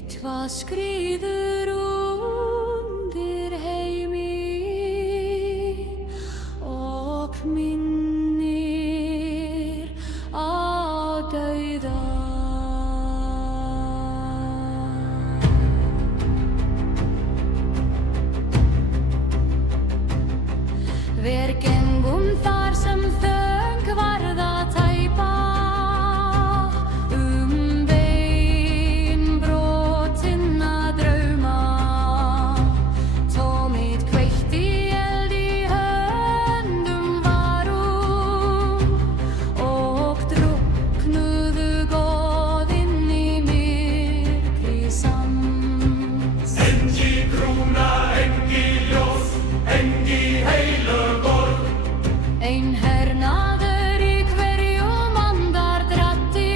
Eitthvað skríður undir heimi og minnir á dauða. Við gengum þar sem þöng varð að tæpa brotinna drauma. Tómið kveikti eld í höndum varum og drukknuðu goðin í myrkri sanns. Engi krúna, engi ljós, engi heilög borg. Ein hernaður í hverjum andardrætti,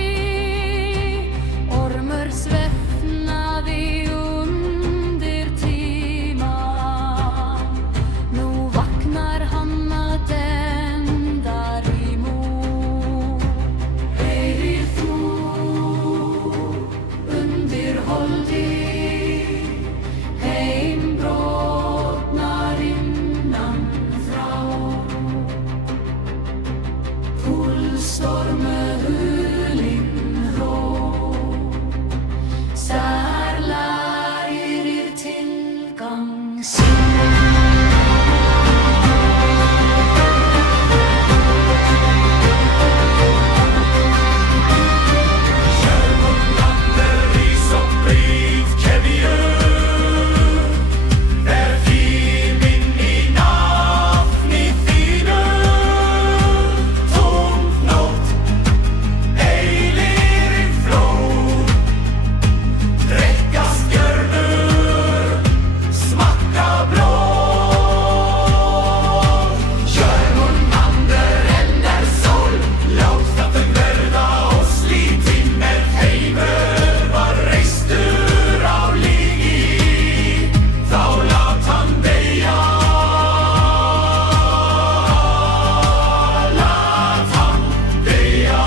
ormur svefnaði undir tíma. Nú vaknar hann að dendar í múr. Heyrir þú undir holdi, heim brotnar innan frá. Púlstormu hulinn ró, særlar yfir tilgang sinn. Hjörmungarnir rís og brýt keðjur, ver tíminn í nafni þínu. Tóm nótt, eilífri flóð, drekka stjörnur, smakka blóð. Hjörmungarnir ender sól, lát að þau verða oss lítið með heimur var reistur á lígi, þá lát hann deyja. Lát hann deyja.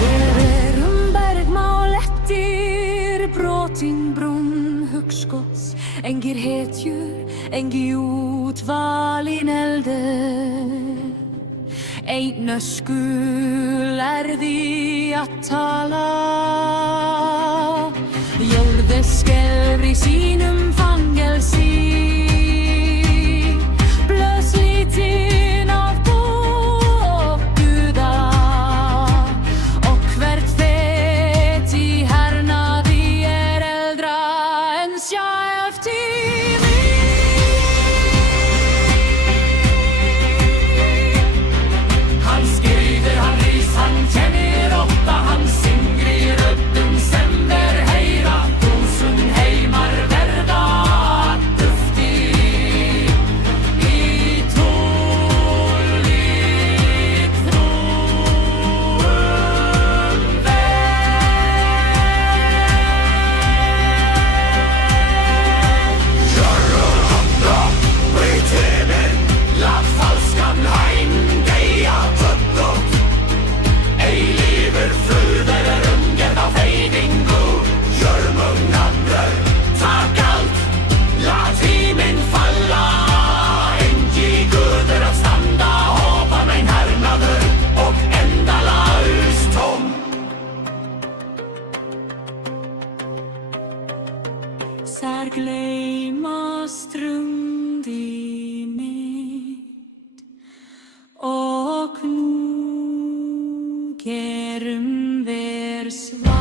Við erum bergmál eftir brotin brún hugskots, engir hetjur, engi útvalin eldur. Ein ösku lærði að tala, jörðu skelfur í sínum fangelsi. Blöð slitin af búa og guða, og hvert fet í hernaði eldra en sjálftími. Hann skriður, hann rís, hann kennir ótta, hann syngir í röddum sem þeir heyra. Þúsund heimar verða dufti í túlík þrúgum veg. Hjörmungarna brýt himin, lát falskan heim deyja tröllótt. Eilífur friður umgerð af eyðingu. Hjörmungarnir taka allt, lát tíminn falla. Engi guður að standa, hopa mein hernaður og endalaust tóm. Sær gleymast strundi mitt og nú gerum við svar.